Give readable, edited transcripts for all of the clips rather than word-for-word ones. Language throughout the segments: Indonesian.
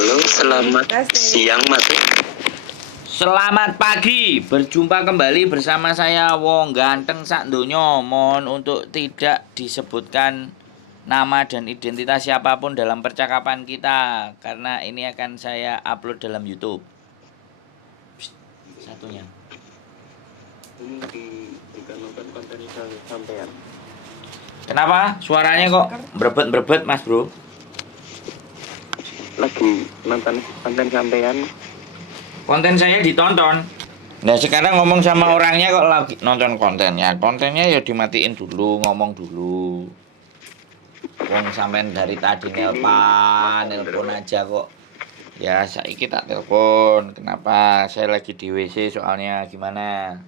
Halo, selamat siang Mas. Selamat pagi, berjumpa kembali bersama saya Wong Ganteng sak donya. Mohon untuk tidak disebutkan nama dan identitas siapapun dalam percakapan kita, karena ini akan saya upload dalam YouTube. Psst, satunya. Ini juga nonton konten sampean. Kenapa? Suaranya kok berebet-berebet, Mas Bro? Lagi nonton konten sampean. Konten saya ditonton. Nah sekarang ngomong sama orangnya kok lagi nonton kontennya. Kontennya ya dimatiin dulu, ngomong dulu. Wong sampean dari tadi nelpon aja kok. Ya saiki tak telepon. Kenapa? Saya lagi di WC soalnya, gimana?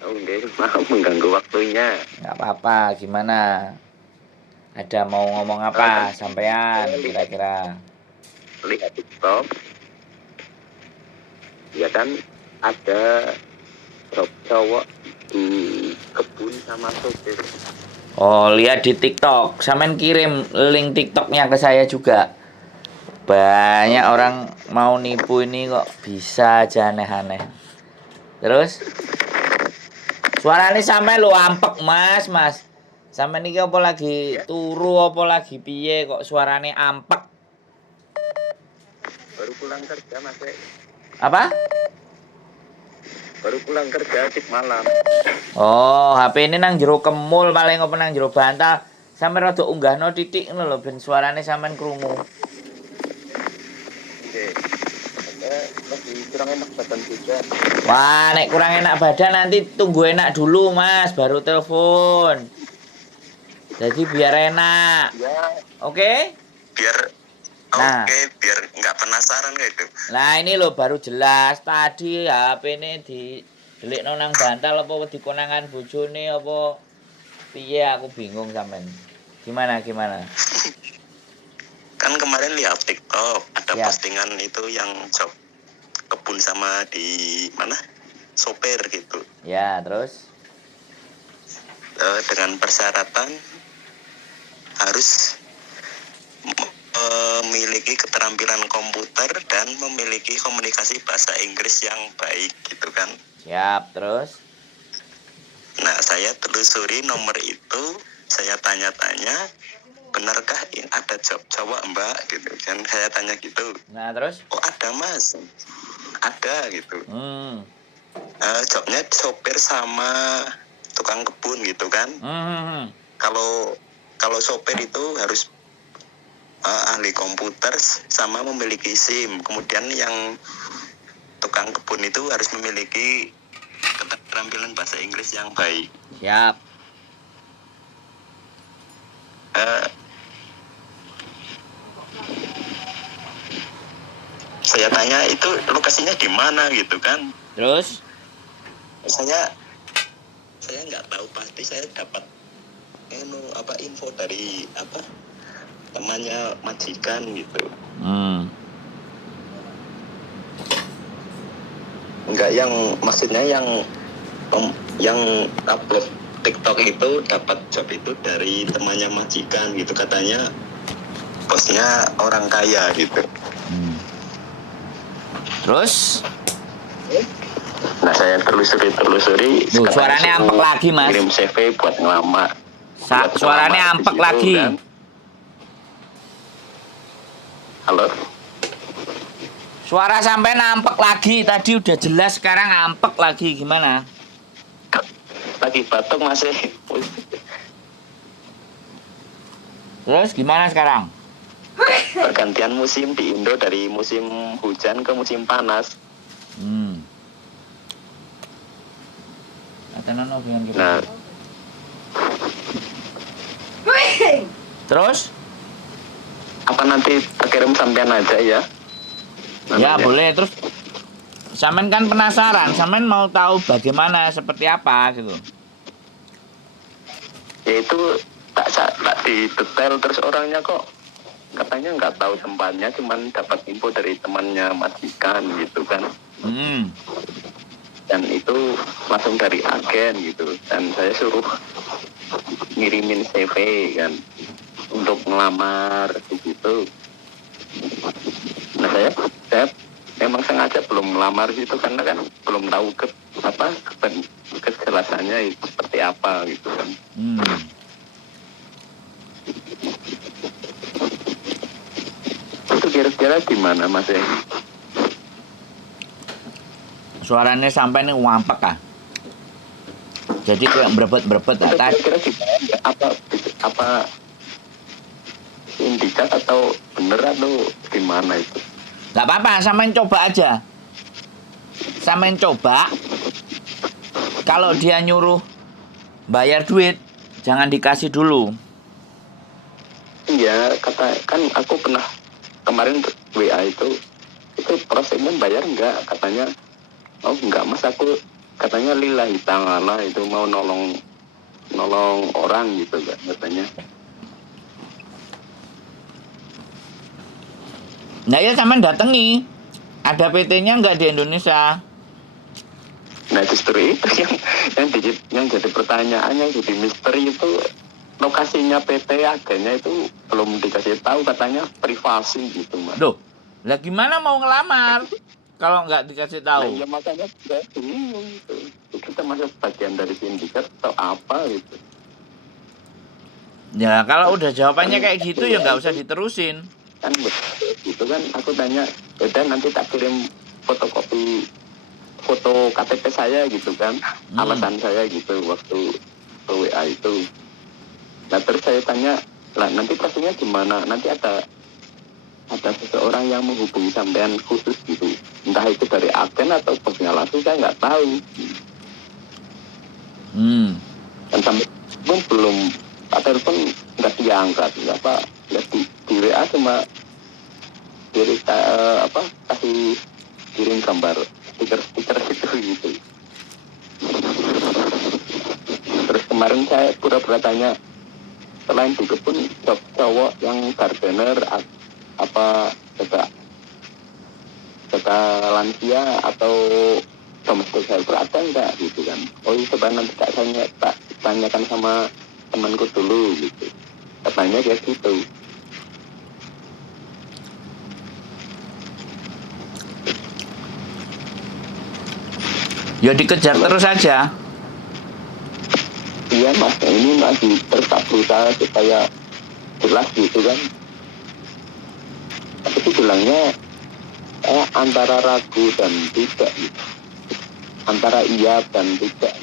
Oh enggak, maaf mengganggu waktunya. Nggak apa-apa, gimana? Ada mau ngomong apa sampean kira-kira? Lihat TikTok. Ya kan ada cowok di kebun sama sopir. Oh, lihat di TikTok. Sampean kirim link TikToknya ke saya juga. Banyak orang mau nipu ini kok bisa aja aneh-aneh. Terus? Suaranya sampe lo ampek mas. Sampe niki apa lagi turu apa lagi piye kok suaranya ampek. Baru pulang kerja Mas. Apa? Baru pulang kerja sip malam. Oh, HP ini nang jero kemul paling apa nang jero bantal. Sampe rada unggahno titik ngono lho ben suarane sampean krungu. Oke. Lagi kurang enak badan juga. Wah, nek kurang enak badan nanti tunggu enak dulu mas baru telepon. Jadi biar enak. Ya. Oke? Biar Nah. Oke, biar nggak penasaran gitu. Nah ini loh baru jelas tadi HP ini delik nang bantal apa di konangan bojone apa piye aku bingung sampean. Gimana? Kan kemarin lihat TikTok ada Ya. postingan itu yang job kebun sama di mana sopir gitu. Ya, terus Dengan persyaratan harus memiliki keterampilan komputer dan memiliki komunikasi bahasa Inggris yang baik gitu kan. siap, terus Nah, saya telusuri nomor itu, saya tanya-tanya, benarkah ada job cowok mbak gitu kan, saya tanya gitu. nah terus Oh ada mas, ada gitu. Jobnya sopir sama tukang kebun gitu kan. Kalau sopir itu harus ahli komputer sama memiliki SIM. Kemudian yang tukang kebun itu harus memiliki keterampilan bahasa Inggris yang baik. siap. Saya tanya itu lokasinya di mana gitu kan. Terus Saya nggak tahu pasti, saya dapat info dari temannya majikan gitu. Enggak, yang maksudnya yang upload TikTok itu dapat job itu dari temannya majikan gitu, katanya bosnya orang kaya gitu. Terus Nah saya telusuri suaranya ampek lagi mas. Kirim CV buat ngelamar. Suaranya ampek lagi kan? Halo, suara sampai nampek lagi. Tadi udah jelas, sekarang ampek lagi. Gimana? lagi batuk masih. Terus gimana sekarang? Pergantian musim di Indo dari musim hujan ke musim panas. Nah, terus? Apa nanti kirim sampean aja ya? Ya boleh. Terus sampean kan penasaran, sampean mau tahu bagaimana, seperti apa gitu. Ya itu tak di detail, terus orangnya kok katanya nggak tahu tempatnya, cuman dapat info dari temannya majikan gitu kan. Dan itu langsung dari agen gitu, dan saya suruh ngirimin CV kan untuk ngelamar gitu. aja belum melamar gitu karena kan belum tahu kejelasannya itu seperti apa gitu kan. Itu kira-kira gimana Mas Eng? Suaranya sampai nih wampek ah. Jadi kayak berebet-berebet Itu atas. kira-kira gimana? Apa indikat atau bener atau gimana itu? Gak apa-apa, samain coba aja. Samain coba. Kalau dia nyuruh bayar duit, jangan dikasih dulu. Iya, kan aku pernah kemarin WA itu prosesnya bayar enggak, katanya oh enggak Mas, aku katanya lillahi ta'ala itu mau nolong orang gitu kan katanya. Nah ya sama datangi. Ada PT-nya nggak di Indonesia? Nah justru itu yang jadi pertanyaan, yang jadi misteri itu lokasinya PT agennya itu belum dikasih tahu, katanya privasi gitu Mas. Loh, lah gimana mau ngelamar kalau nggak dikasih Nah tahu? ya makanya saya bingung gitu. Kita masuk bagian dari sindikat atau apa gitu. Ya kalau udah jawabannya kayak gitu ya nggak usah diterusin. Kan gitu kan, aku tanya udah nanti tak kirim fotokopi foto KTP saya gitu kan, alasan saya gitu waktu WA itu. Nah terus saya tanya, lah nanti prosesnya gimana, nanti ada seseorang yang menghubungi sampean khusus gitu, entah itu dari agen atau bosnya langsung, saya nggak tahu. Dan sampai pun belum, telepon nggak diangkat, ya di WA cuma kasih kirim gambar stiker gitu. Terus kemarin saya pura-pura tanya, selain di kebun cowok yang gardener apa jaga lansia atau domestic helper ada enggak gitu kan. Oh iya, coba nanti tak tanyakan sama temanku dulu gitu, katanya kayak gitu. Ya dikejar terus aja. Iya Mas, ini masih tetap berusaha supaya jelas gitu kan. Tapi itu bilangnya antara ragu dan tidak gitu. Antara iya dan tidak.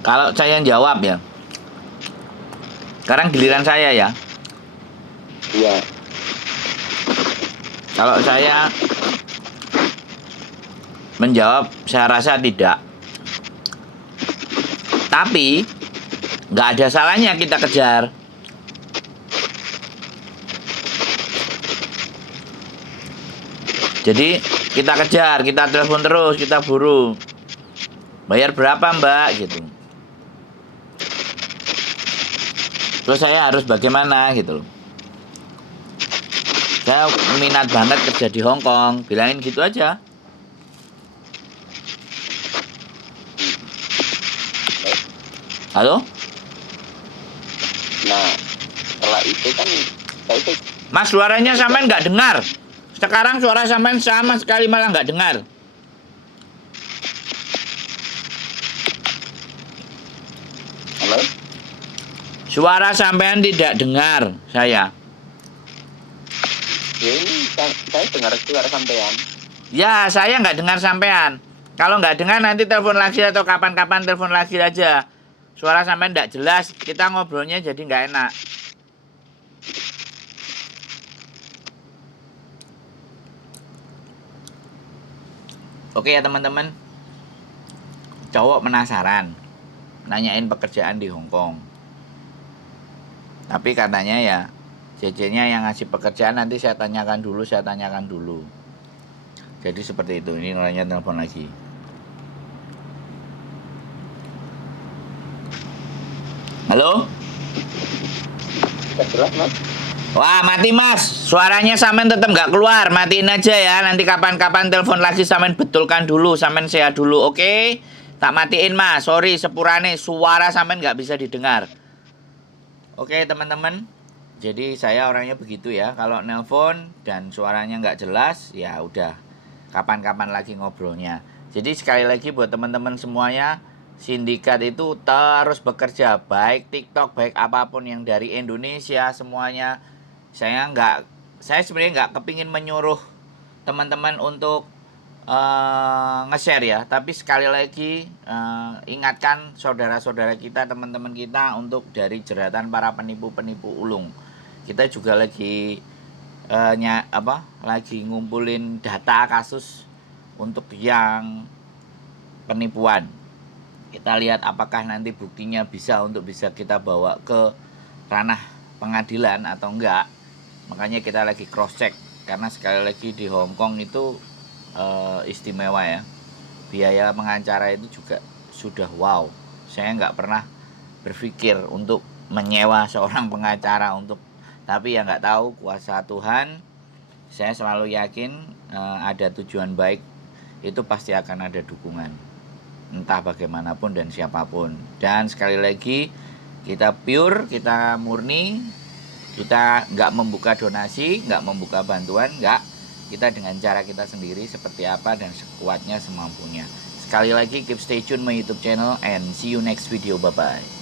Kalau saya yang jawab ya. Sekarang giliran saya ya. Iya. Kalau saya menjawab, saya rasa tidak. Tapi nggak ada salahnya kita kejar. Jadi kita kejar, kita telepon terus, kita buru. Bayar berapa Mbak gitu. Terus saya harus bagaimana gitu loh. Saya minat banget kerja di Hong Kong, bilangin gitu aja. Halo? Nah, setelah itu kan saya Mas, suaranya sampean nggak dengar. Sekarang suara sampean sama sekali malah nggak dengar. halo. Suara sampean tidak dengar saya. Ya ini saya dengar suara sampean. Ya, saya nggak dengar sampean. Kalau nggak dengar nanti telepon lagi atau kapan-kapan telepon lagi aja. Suara sampean nggak jelas, kita ngobrolnya jadi nggak enak. Oke ya teman-teman. Cowok penasaran, nanyain pekerjaan di Hong Kong. Tapi katanya ya, JJ-nya yang ngasih pekerjaan nanti saya tanyakan dulu. Jadi seperti itu. Ini orangnya telepon lagi. Halo? Jelas Mas. Wah, mati Mas. Suaranya sampean tetap nggak keluar. Matiin aja ya. Nanti kapan-kapan telepon lagi sampean betulkan dulu, sampean sehat dulu, oke? Tak matiin Mas. Sorry sepurane suara sampean nggak bisa didengar. Oke, teman-teman. Jadi saya orangnya begitu ya, kalau nelpon dan suaranya nggak jelas, ya udah kapan-kapan lagi ngobrolnya. Jadi sekali lagi buat teman-teman semuanya, sindikat itu terus bekerja, baik TikTok, baik apapun yang dari Indonesia semuanya. Saya sebenarnya nggak kepingin menyuruh teman-teman untuk nge-share ya, tapi sekali lagi ingatkan saudara-saudara kita, teman-teman kita untuk dari jeratan para penipu-penipu ulung. Kita juga lagi lagi ngumpulin data kasus untuk yang penipuan. Kita lihat apakah nanti buktinya bisa kita bawa ke ranah pengadilan atau enggak. Makanya kita lagi cross check, karena sekali lagi di Hong Kong itu istimewa ya. Biaya pengacara itu juga sudah wow. Saya nggak pernah berpikir untuk menyewa seorang pengacara tapi ya nggak tahu, kuasa Tuhan. Saya selalu yakin ada tujuan baik itu pasti akan ada dukungan, entah bagaimanapun dan siapapun. Dan sekali lagi, kita pure, kita murni, kita nggak membuka donasi, nggak membuka bantuan, nggak. Kita dengan cara kita sendiri seperti apa dan sekuatnya semampunya. Sekali lagi, keep stay tune my YouTube channel and see you next video. Bye bye.